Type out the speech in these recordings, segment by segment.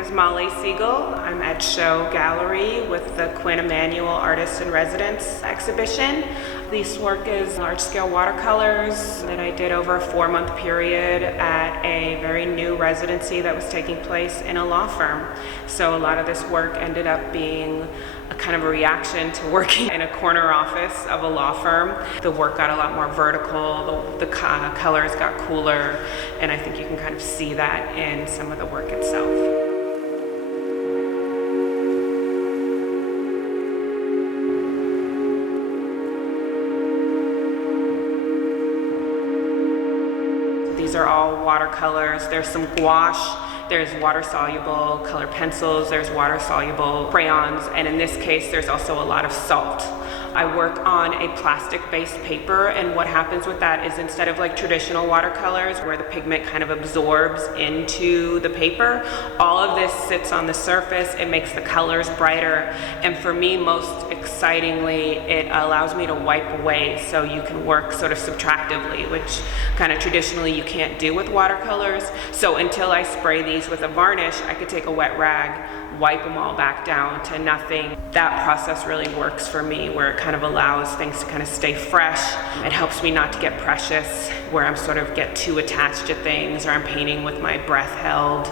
is Molly Segal. I'm at Show Gallery with the Quinn Emanuel Artist in Residence exhibition. This work is large-scale watercolors that I did over a 4-month period at a very new residency that was taking place in a law firm. So a lot of this work ended up being a kind of a reaction to working in a corner office of a law firm. The work got a lot more vertical, the colors got cooler, and I think you can kind of see that in some of the work itself. These are all watercolors. There's some gouache, there's water-soluble colored pencils, there's water-soluble crayons, and in this case, there's also a lot of salt. I work on a plastic-based paper, and what happens with that is instead of like traditional watercolors where the pigment kind of absorbs into the paper, all of this sits on the surface. It makes the colors brighter, and for me, most excitingly, it allows me to wipe away, so you can work sort of subtractively, which kind of traditionally you can't do with watercolors. So until I spray these with a varnish, I could take a wet rag, wipe them all back down to nothing. That process really works for me, where it kind of allows things to kind of stay fresh. It helps me not to get precious, where I'm sort of get too attached to things, or I'm painting with my breath held.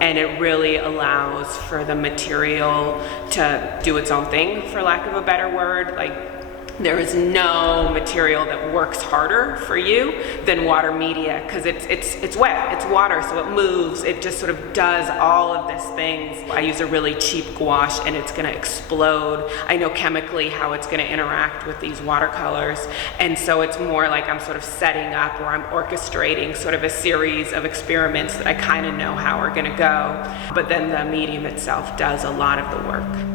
And it really allows for the material to do its own thing, for lack of a better word. Like, there is no material that works harder for you than water media, because it's wet, it's water, so it moves, it just sort of does all of these things. I use a really cheap gouache and it's gonna explode. I know chemically how it's gonna interact with these watercolors, and so it's more like I'm sort of setting up, or I'm orchestrating sort of a series of experiments that I kind of know how are gonna go, but then the medium itself does a lot of the work.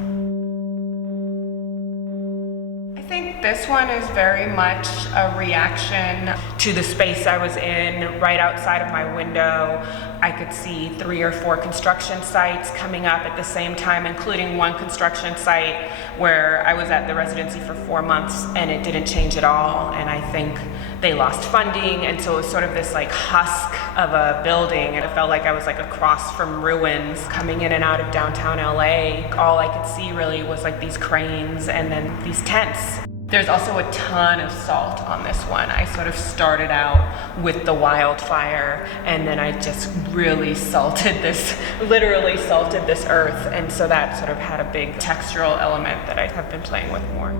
I think this one is very much a reaction to the space I was in. Right outside of my window, I could see 3 or 4 construction sites coming up at the same time, including one construction site where I was at the residency for 4 months and it didn't change at all. And I think they lost funding, and so it was sort of this like husk of a building, and it felt like I was like across from ruins coming in and out of downtown LA. All I could see really was like these cranes and then these tents. There's also a ton of salt on this one. I sort of started out with the wildfire, and then I just really salted this, literally salted this earth, and so that sort of had a big textural element that I have been playing with more.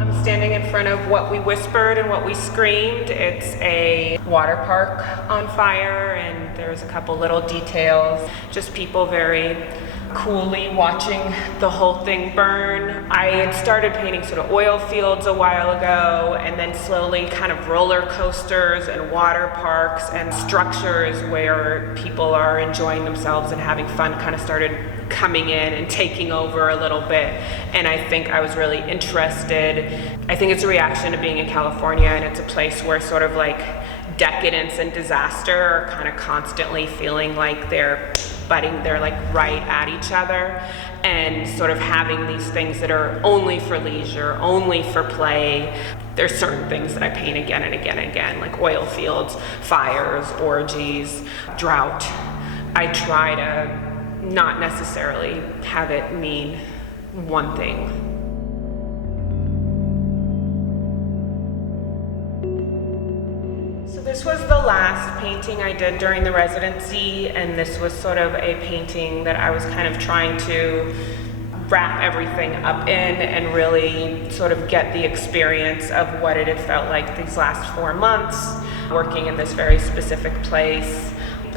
I'm standing in front of What We Whispered and What We Screamed. It's a water park on fire, and there's a couple little details, just people very coolly watching the whole thing burn. I had started painting sort of oil fields a while ago, and then slowly kind of roller coasters and water parks and structures where people are enjoying themselves and having fun kind of started coming in and taking over a little bit. And I think I was really interested. I think it's a reaction to being in California, and it's a place where sort of like decadence and disaster are kind of constantly feeling like they're like right at each other, and sort of having these things that are only for leisure, only for play. There's certain things that I paint again and again and again, like oil fields, fires, orgies, drought. I try to not necessarily have it mean one thing. This was the last painting I did during the residency, and this was sort of a painting that I was kind of trying to wrap everything up in and really sort of get the experience of what it had felt like these last 4 months working in this very specific place.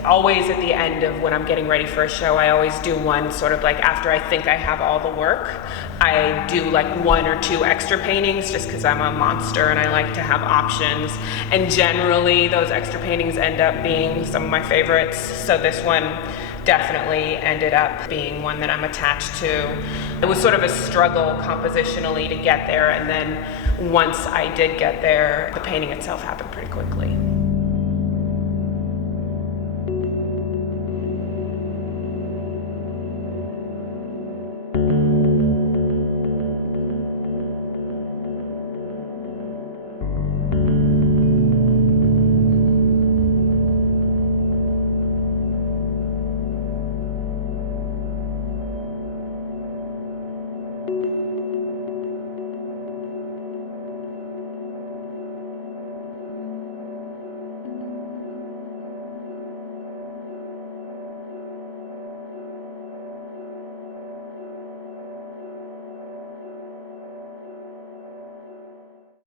Always at the end of when I'm getting ready for a show, I always do one sort of like after I think I have all the work, I do like 1 or 2 extra paintings just because I'm a monster and I like to have options. And generally those extra paintings end up being some of my favorites. So this one definitely ended up being one that I'm attached to. It was sort of a struggle compositionally to get there, and then once I did get there, the painting itself happened pretty quickly.